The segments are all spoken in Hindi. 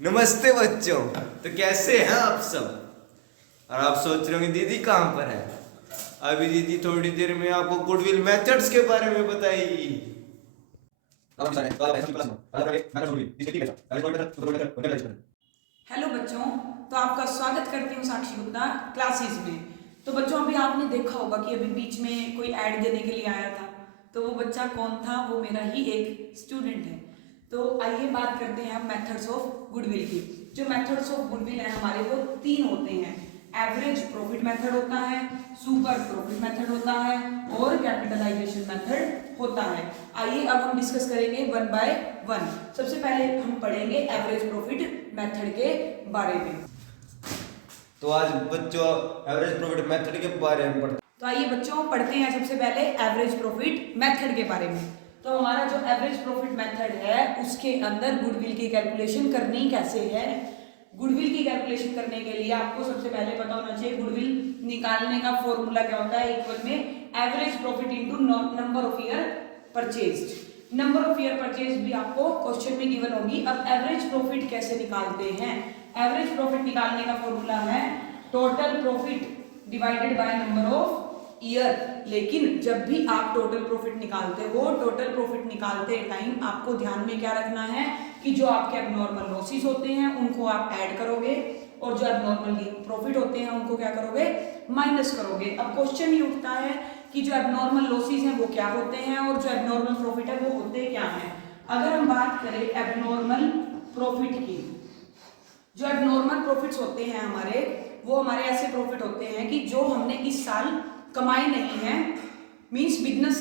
नमस्ते बच्चों। तो कैसे हैं आप सब। और आप सोच रहे होंगे दीदी कहाँ पर है। अभी दीदी थोड़ी देर में आपको गुडविल मेथड्स के बारे में बताएगी। हेलो बच्चों, तो आपका स्वागत करती हूँ साक्षी गुप्ता क्लासेस में। तो बच्चों अभी आपने देखा होगा कि अभी बीच में कोई ऐड देने के लिए आया था, तो वो बच्चा कौन था? वो मेरा ही एक स्टूडेंट है। तो आइए बात करते हैं हम मेथड्स ऑफ गुडविल की। जो मेथड्स ऑफ गुडविल है हमारे वो तीन होते हैं। एवरेज प्रॉफिट मेथड होता है, सुपर प्रॉफिट मेथड होता है और कैपिटलाइजेशन मेथड होता है। आइए अब हम डिस्कस करेंगे वन बाय वन। सबसे पहले हम पढ़ेंगे एवरेज प्रॉफिट मेथड के बारे में। तो आज बच्चों एवरेज प्रॉफिट मेथड के बारे में पढ़ते। तो आइए बच्चों पढ़ते हैं सबसे पहले एवरेज प्रॉफिट मेथड के बारे में। तो हमारा जो एवरेज प्रॉफिट मेथड है उसके अंदर गुडविल की कैलकुलेशन करनी कैसे है। गुडविल की कैलकुलेशन करने के लिए आपको सबसे पहले पता होना चाहिए गुडविल निकालने का फॉर्मूला क्या होता है। इक्वल में average profit into number of year purchased. Number of year purchase भी आपको क्वेश्चन में गिवन होगी। अब एवरेज प्रॉफिट कैसे निकालते हैं? एवरेज प्रॉफिट निकालने का फॉर्मूला है total profit divided by number of year. लेकिन जब भी आप टोटल प्रॉफिट निकालते हो, टोटल प्रॉफिट निकालते टाइम आपको ध्यान में क्या रखना है कि जो आपके एबनॉर्मल लॉसेस होते हैं उनको आप ऐड करोगे और जो एबनॉर्मल प्रॉफिट होते हैं उनको क्या करोगे? माइनस करोगे। अब क्वेश्चन ये उठता है कि जो एबनॉर्मल लॉसेस हैं वो क्या होते हैं और जो एबनॉर्मल प्रॉफिट है वो होते क्या हैं। अगर हम बात करें एबनॉर्मल प्रॉफिट की, जो एबनॉर्मल प्रॉफिट्स होते हैं हमारे, वो हमारे ऐसे प्रॉफिट होते हैं कि जो हमने इस साल कमाए नहीं है, मींस बिजनेस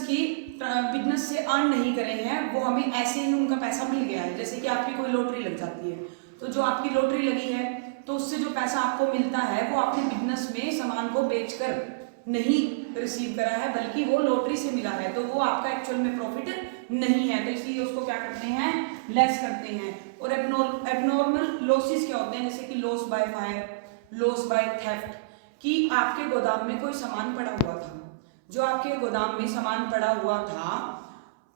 से अर्न नहीं करे हैं, वो हमें ऐसे ही उनका पैसा मिल गया है। जैसे कि आपकी कोई लॉटरी लग जाती है, तो जो आपकी लॉटरी लगी है तो उससे जो पैसा आपको मिलता है वो आपने बिजनेस में सामान को बेचकर नहीं रिसीव करा है, बल्कि वो लॉटरी से मिला है, तो वो आपका एक्चुअल में प्रॉफिट नहीं है। तो इसलिए उसको क्या करते हैं? लेस करते हैं। और एबनॉर्मल लॉसेस क्या होते हैं? जैसे कि loss by fire, loss by theft. कि आपके गोदाम में कोई सामान पड़ा हुआ था, जो आपके गोदाम में सामान पड़ा हुआ था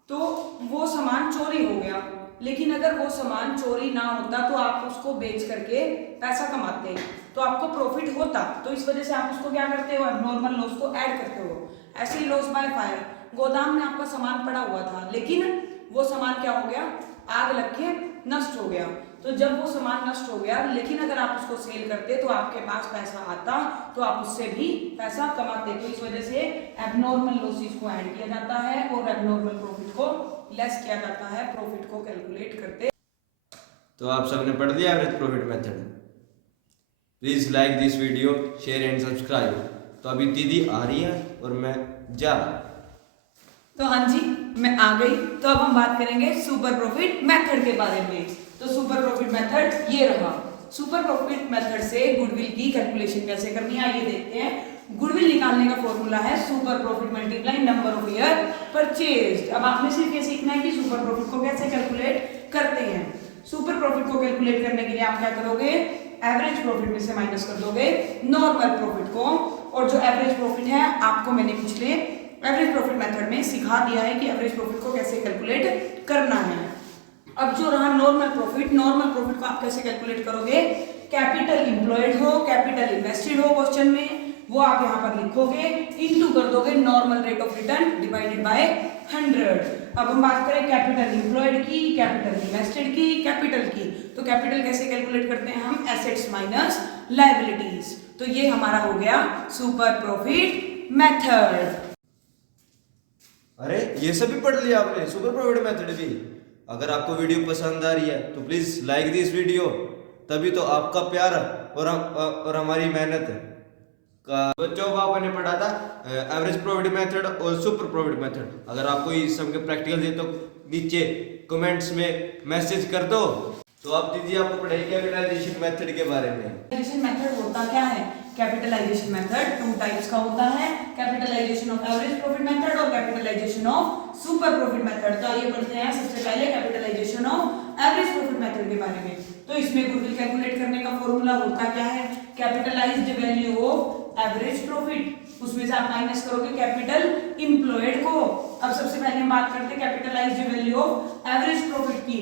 तो वो सामान चोरी हो गया, लेकिन अगर वो सामान चोरी ना होता तो आप उसको बेच करके पैसा कमाते तो आपको प्रॉफिट होता। तो इस वजह से आप उसको क्या करते हो? एबनॉर्मल लॉस को ऐड करते हो। ऐसे ही लॉस बाय फायर, गोदाम में आपका सामान पड़ा हुआ था लेकिन वो सामान क्या हो गया? आग लग के नष्ट हो गया। तो जब वो सामान नष्ट हो गया, लेकिन अगर आप उसको सेल करते तो आपके पास पैसा आता, तो आप उससे भी पैसा कमाते। तो इस वजह से एबनॉर्मल लॉसेस को ऐड किया जाता है और एबनॉर्मल प्रॉफिट को लेस किया जाता है प्रॉफिट को कैलकुलेट करते। तो आप सबने पढ़ लिया average profit method. Please like this video, share and subscribe. तो अभी दीदी आ रही है और मैं जा रहा। तो हाँ जी, मैं आ गई। तो अब हम बात करेंगे सुपर प्रॉफिट मेथड के बारे में। तो सुपर प्रॉफिट मेथड ये रहा। सुपर प्रॉफिट मेथड से गुडविल की कैलकुलेशन कैसे करनी है आइए देखते हैं। गुडविल निकालने का फॉर्मूला है super profit multiply number of year purchased. अब आपने सिर्फ ये सीखना है कि सुपर प्रॉफिट को कैसे कैलकुलेट करते हैं। सुपर प्रॉफिट को कैलकुलेट करने के लिए आप क्या करोगे? एवरेज प्रॉफिट में से माइनस कर दोगे नॉर्मल प्रॉफिट को, और जो एवरेज प्रॉफिट है आपको मैंने पिछले एवरेज प्रॉफिट मेथड में सिखा दिया है कि एवरेज प्रॉफिट को कैसे कैलकुलेट करना है। अब जो रहा नॉर्मल प्रॉफिट, नॉर्मल प्रॉफिट को आप कैसे कैलकुलेट करोगे? कैपिटल इंप्लॉयड हो, कैपिटल इन्वेस्टेड हो क्वेश्चन में, वो आप यहाँ पर लिखोगे, इनटू कर दोगे normal rate of return divided by 100। अब हम बात करें कैपिटल इंप्लॉयड की, कैपिटल इन्वेस्टेड की, कैपिटल की, तो कैपिटल कैसे कैलकुलेट करते हैं हम? Assets minus liabilities. तो ये हमारा हो गया सुपर प्रॉफिट मेथड। अरे ये सब भी पढ़ लिया आपने, सुपर प्रॉफिट मेथड भी। अगर आपको वीडियो पसंद आ रही है तो प्लीज लाइक दिस वीडियो, तभी तो आपका प्यार और हमारी मेहनत का बच्चों को आपने पढ़ा था एवरेज प्रॉफिट मेथड और सुपर प्रॉफिट मेथड। अगर आपको इस सब के प्रैक्टिकल दे तो नीचे कमेंट्स में मैसेज कर दो। तो आप दीदी आपको पढ़ाई कैपिटलाइजेशन मेथड के बारे में। कैपिटलाइजेशन मेथड होता क्या है? कैपिटलाइजेशन मेथड टू टाइप्स का होता है, capitalization of average profit method और capitalization of super profit method. तो आइए पढ़ते हैं सबसे पहले capitalization of average profit method के बारे में। तो इसमें गुडविल कैलकुलेट करने का फॉर्मूला होता क्या है? Capitalised value of average profit, उसमें से आप माइनस करोगे कैपिटल इंप्लॉयड को। अब सबसे पहले हम बात करते हैं capitalised value of average profit की।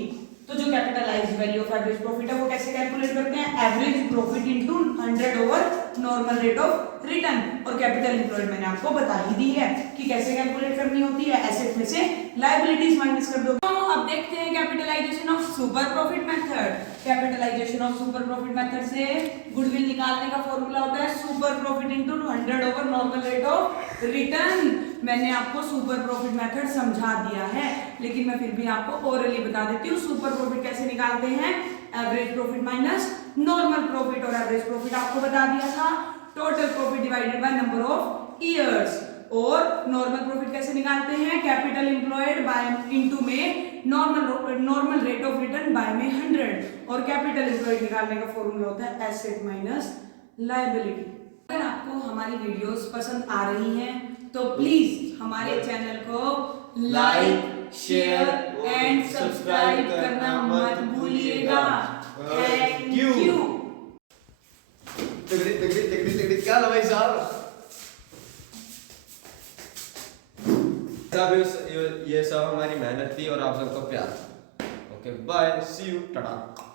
तो जो capitalised value of average profit है वो कैसे कैलकुलेट करते हैं, average profit into 100 over normal rate of return. और कैपिटल एम्प्लॉयड मैंने आपको बता ही दी है कि कैसे कैलकुलेट करनी होती है, एसेट में से लायबिलिटीज माइनस कर दो। तो अब देखते हैं capitalisation of super profit method. Capitalisation of super profit method से गुडविल निकालने का फॉर्मूला होता है super profit into 100 over normal rate of return. मैंने आपको सुपर प्रॉफिट मेथड समझा दिया है, लेकिन मैं फिर भी आपको ओरली बता देती हूँ सुपर प्रॉफिट कैसे निकालते हैं। Average profit minus normal profit, और एवरेज प्रॉफिट आपको बता दिया था total profit divided by number of years. और नॉर्मल प्रॉफिट कैसे निकालते हैं, कैपिटल एम्प्लॉयड बाय इनटू में normal rate of return by में 100। और कैपिटल एम्प्लॉयड निकालने का फॉर्मूला होता है एसेट माइनस लायबिलिटी। अगर आपको हमारी वीडियोस पसंद आ रही हैं तो प्लीज हमारे चैनल को लाइक, शेयर एंड सब्सक्राइब करना मत भूलिएगा। Thank you. तगड़ी क्या लो भाई साहब। ये सब हमारी मेहनत थी और आप सबका प्यार। Okay bye, see you, Tata.